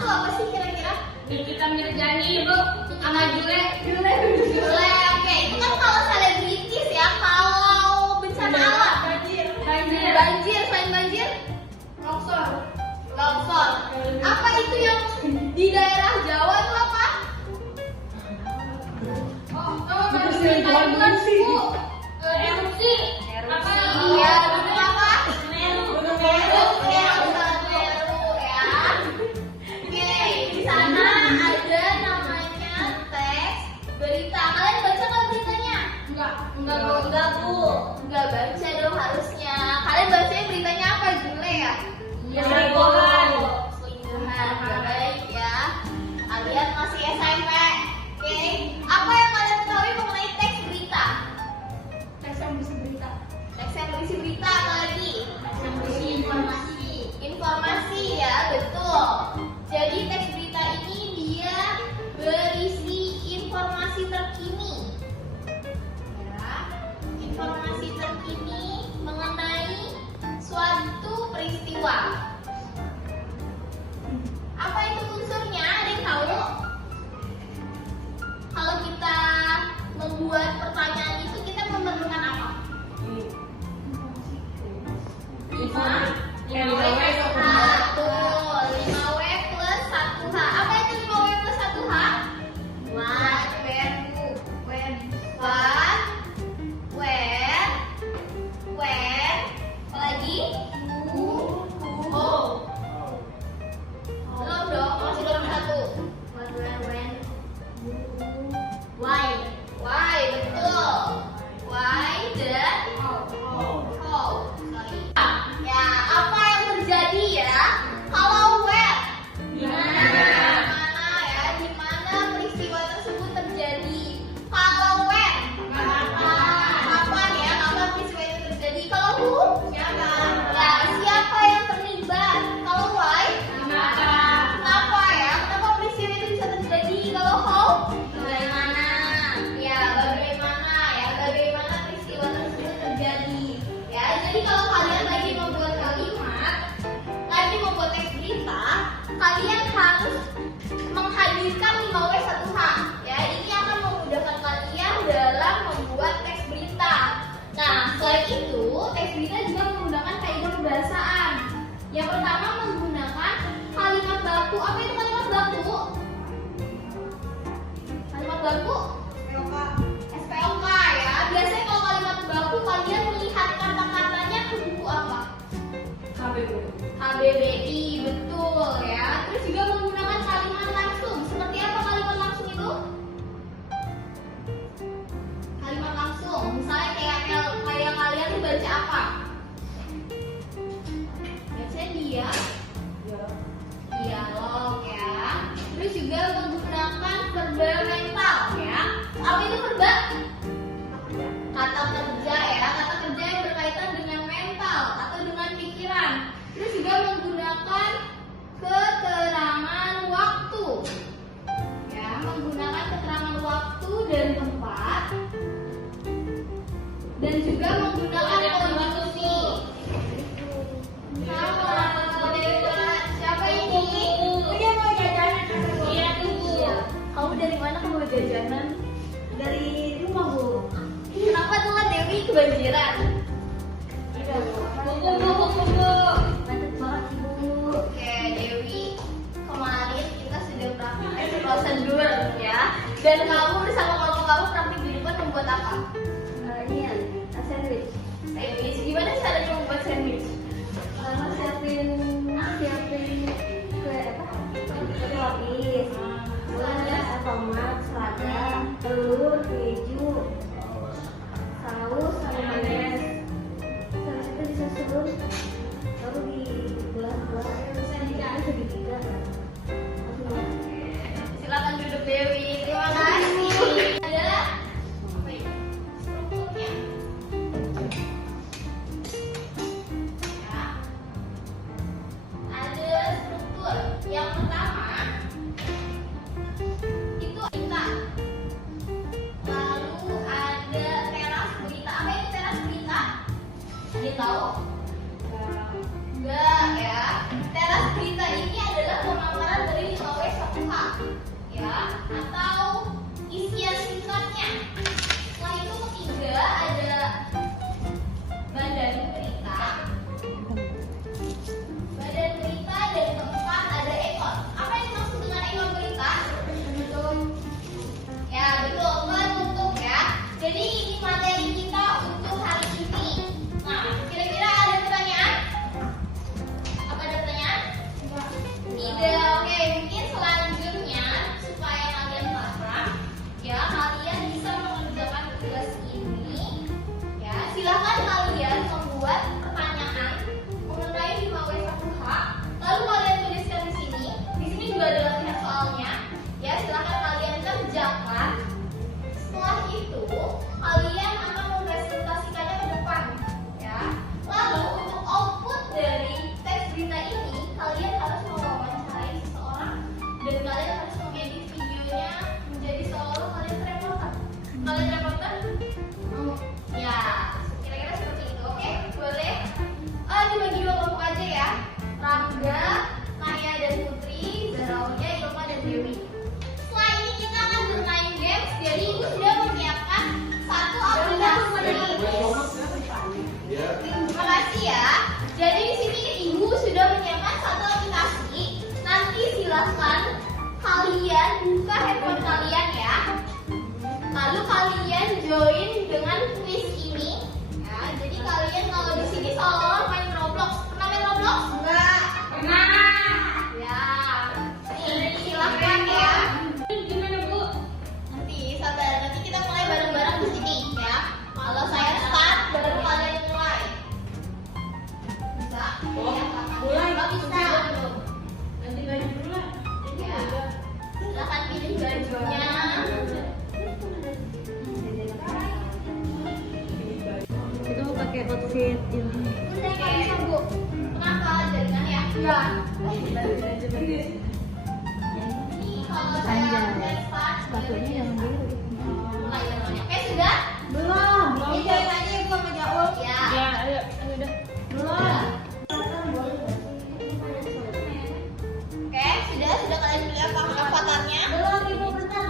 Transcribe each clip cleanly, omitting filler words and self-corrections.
tuh apa sih kira-kira? Nikita Mirzani, Bu. Sama Jule. Jule, oke. Itu kan kalau selebritis ya. Kalau bencana alam, banjir, selain banjir, longsor. Apa itu yang di daerah Jawa itu apa? Erupsi. Apa? Iya, betul apa? Semeru. Meru ya. Oke, di sana ada namanya teks berita. Kalian baca nggak beritanya? Enggak, Bu. Nggak baca dong harusnya. Kalian bacanya beritanya apa, Jule ya? Iya, selingkuhan. Selingkuhan, baik ya. Kalian masih SMP. Oke, apa yang kalian ketahui mengenai teks berita? Teks yang berisi berita apa lagi? Yang berisi informasi. Informasi ya, betul. Jadi teks berita ini dia berisi informasi terkini. Ya, informasi terkini mengenai suatu peristiwa. Apa itu unsurnya? Ada yang tahu? Kalau kita membuat pertanyaan itu kita memerlukan apa? Betul, 5W plus 1H. Apa itu 5W plus 1H? When, apa lagi? Belum dong, masih belum satu. Why, betul. Why dan how. Sorry. Ya, apa yang terjadi ya? Kalau when, di mana ya? Di mana peristiwa tersebut terjadi? Kalau when, kapan ya? Kapan peristiwa itu terjadi? Kalau who, siapa? Ya, siapa yang terlibat? Kalau why, kenapa ya? Kenapa peristiwa itu bisa terjadi? Kalau how, bagaimana? Ya, bagaimana peristiwa tersebut terjadi? Ya, jadi kalau kalian lagi membuat kalimat, lagi membuat teks berita, kalian harus menghadirkan 5W 1H. Ya, ini akan memudahkan kalian dalam membuat teks berita. Nah, selain itu, teks berita juga menggunakan kaidah pembahasaan. Yang pertama menggunakan kalimat baku. Apa itu kalimat baku? Kalimat baku? SPOK ya. Biasanya kalau kalimat baku kalian melihat kata-katanya ke buku apa? KBBI, betul ya. Terus juga menggunakan kalimat langsung. Seperti apa kalimat langsung itu? Kalimat langsung. Misalnya kayak kalian tuh baca apa? Bacanya dialog ya. Terus juga menggunakan verba mental ya. Apa itu verba? Kata kerja ya, kata kerja yang berkaitan dengan mental atau dengan pikiran. Terus juga menggunakan keterangan waktu. Ya, menggunakan keterangan waktu dan tempat. Dan juga menggunakan kondisi. Siapa ini? Dia mau jajanan. Iya, tunggu. Kamu dari mana kamu jajanan? Dari rumah, Bu. Kenapa telat Dewi kebanjiran? Bu. Macet banget sih Bu. Oke Dewi, kemarin kita sudah praktik prosedur ya. Dan kamu bersama kelompok kamu praktik di depan membuat apa? Sandwich. Sandwich. Gimana caranya membuat sandwich? Siapin kue lapis. Ada tomat, selada, telur, keju, saus, sama mayonnaise. Habis itu disusun, baru dibelah-belah. Ini segitiga. Silakan duduk Dewi. Terima kasih. bisa. Ganti baju dulu lah. Ya. Silakan pilih bajunya. Kita mau pakai outfit ini. Udah nggak bisa bu. Kenapa jaringan ya? Ya. Ini kalau saya breakfast Sepatunya yang biru. mulai temannya. Sudah? Belum. Ini join aja ibu sama Jaul. Ya. Ya, ayo udah. Belum. Oke, sudah kalian lihat avatarnya? Belum, ibu bentar.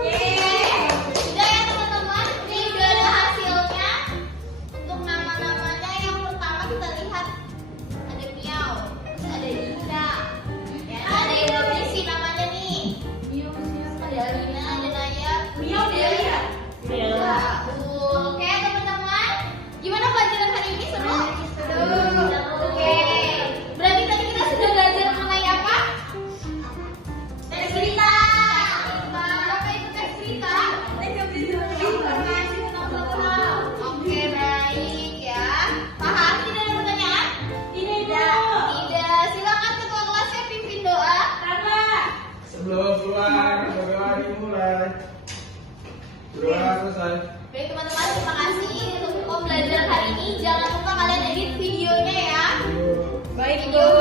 Sudah ya teman-teman, ini udah ada hasilnya. Untuk nama-namanya yang pertama kita lihat ada Miau, terus ada Ida, ya, ada yang belum isi namanya nih. Ada Alina, ada Naya, Miau dia ya. Iya. Oke teman-teman, gimana pelajaran hari ini seru? Oke, berarti tadi kita sudah belajar mengenai apa? Teks cerita. Berapa itu teks cerita? Oke, baik ya. Pak Has, tidak ada pertanyaan? Tidak. Silakan ketua kelasnya pimpin doa. Sebelum keluar, berdoa dimulai. Berdoa selesai. Baik teman-teman, terima kasih untuk pembelajaran hari ini. Jangan lupa kalian edit videonya ya. Baik, Video